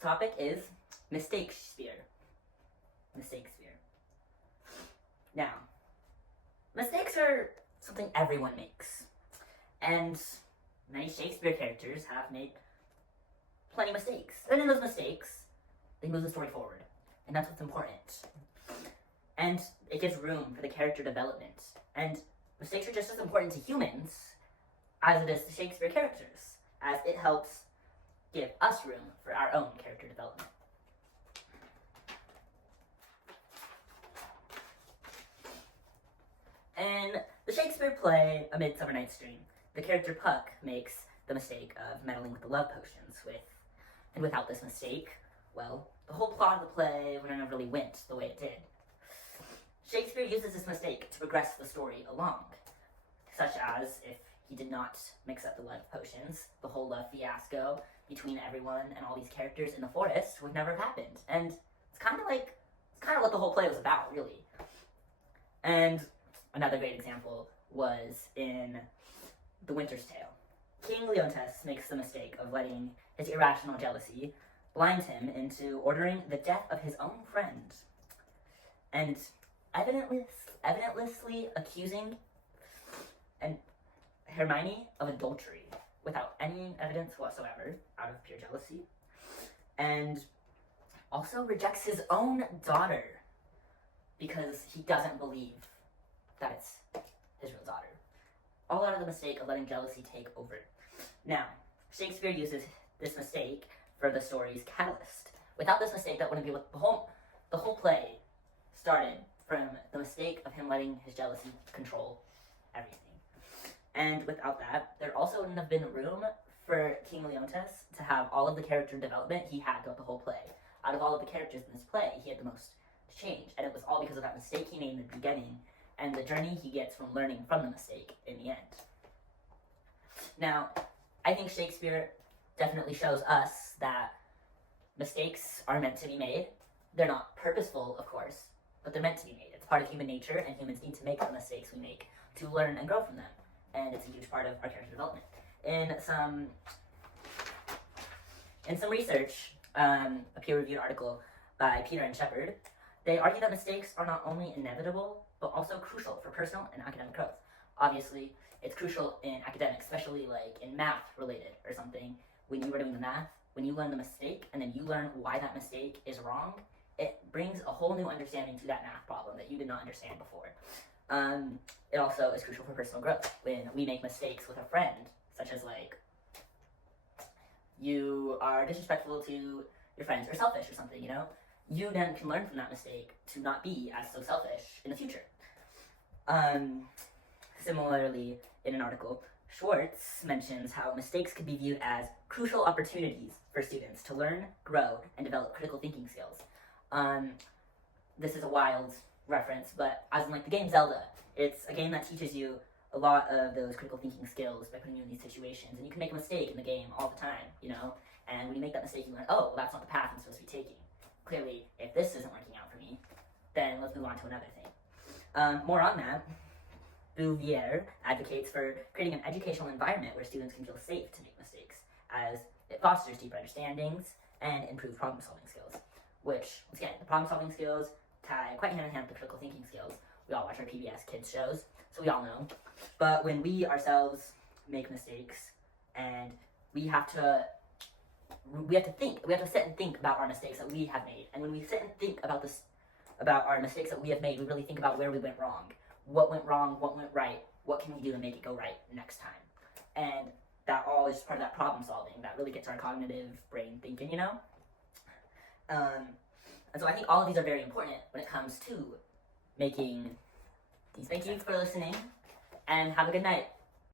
topic is Mistakespeare. Mistakespeare. Now, mistakes are something everyone makes. And many Shakespeare characters have made plenty of mistakes. And in those mistakes, they move the story forward. And that's what's important. And it gives room for the character development. And mistakes are just as important to humans as it is to Shakespeare characters, as it helps give us room for our own character development. In the Shakespeare play A Midsummer Night's Dream, the character Puck makes the mistake of meddling with the love potions and without this mistake, well, the whole plot of the play wouldn't have really went the way it did. Shakespeare uses this mistake to progress the story along, such as if he did not mix up the love potions, the whole love fiasco between everyone and all these characters in the forest would never have happened. And it's kind of what the whole play was about, really. And another great example was in The Winter's Tale. King Leontes makes the mistake of letting his irrational jealousy blind him into ordering the death of his own friend, and evidentlessly accusing Hermione of adultery without any evidence whatsoever, out of pure jealousy, and also rejects his own daughter because he doesn't believe that it's his real daughter. All out of the mistake of letting jealousy take over. Now, Shakespeare uses this mistake for the story's catalyst. Without this mistake, that wouldn't be what the whole play started from the mistake of him letting his jealousy control everything. And without that, there also wouldn't have been room for King Leontes to have all of the character development he had throughout the whole play. Out of all of the characters in this play, he had the most to change, and it was all because of that mistake he made in the beginning and the journey he gets from learning from the mistake in the end. Now, I think Shakespeare definitely shows us that mistakes are meant to be made. They're not purposeful, of course, but they're meant to be made. It's part of human nature, and humans need to make the mistakes we make to learn and grow from them. And it's a huge part of our character development. In some research, a peer-reviewed article by Peter and Shepard, they argue that mistakes are not only inevitable, but also crucial for personal and academic growth. Obviously, it's crucial in academics, especially like in math related or something. When you are doing the math, when you learn the mistake and then you learn why that mistake is wrong, it brings a whole new understanding to that math problem that you did not understand before. It also is crucial for personal growth. When we make mistakes with a friend, such as like you are disrespectful to your friends or selfish or something, you then can learn from that mistake to not be as so selfish in the future. Similarly, in an article, Schwartz mentions how mistakes could be viewed as crucial opportunities for students to learn, grow, and develop critical thinking skills. This is a wild reference, but as in like the game Zelda, it's a game that teaches you a lot of those critical thinking skills by putting you in these situations, and you can make a mistake in the game all the time, and when you make that mistake, you learn, oh, well, that's not the path I'm supposed to be taking. Clearly, if this isn't working out for me, then let's move on to another thing. More on that, Bouvier advocates for creating an educational environment where students can feel safe to make mistakes, as it fosters deeper understandings and improved problem-solving skills, which, once again, the problem-solving skills tie quite hand-in-hand with the critical thinking skills. We all watch our PBS Kids shows, so we all know. But when we ourselves make mistakes, and we have to sit and think about our mistakes that we have made. And when we sit and think about our mistakes that we have made, we really think about where we went wrong. What went wrong, what went right, what can we do to make it go right next time? And that all is part of that problem solving that really gets our cognitive brain thinking, And so I think all of these are very important when it comes to making these. Thank you for listening, and have a good night.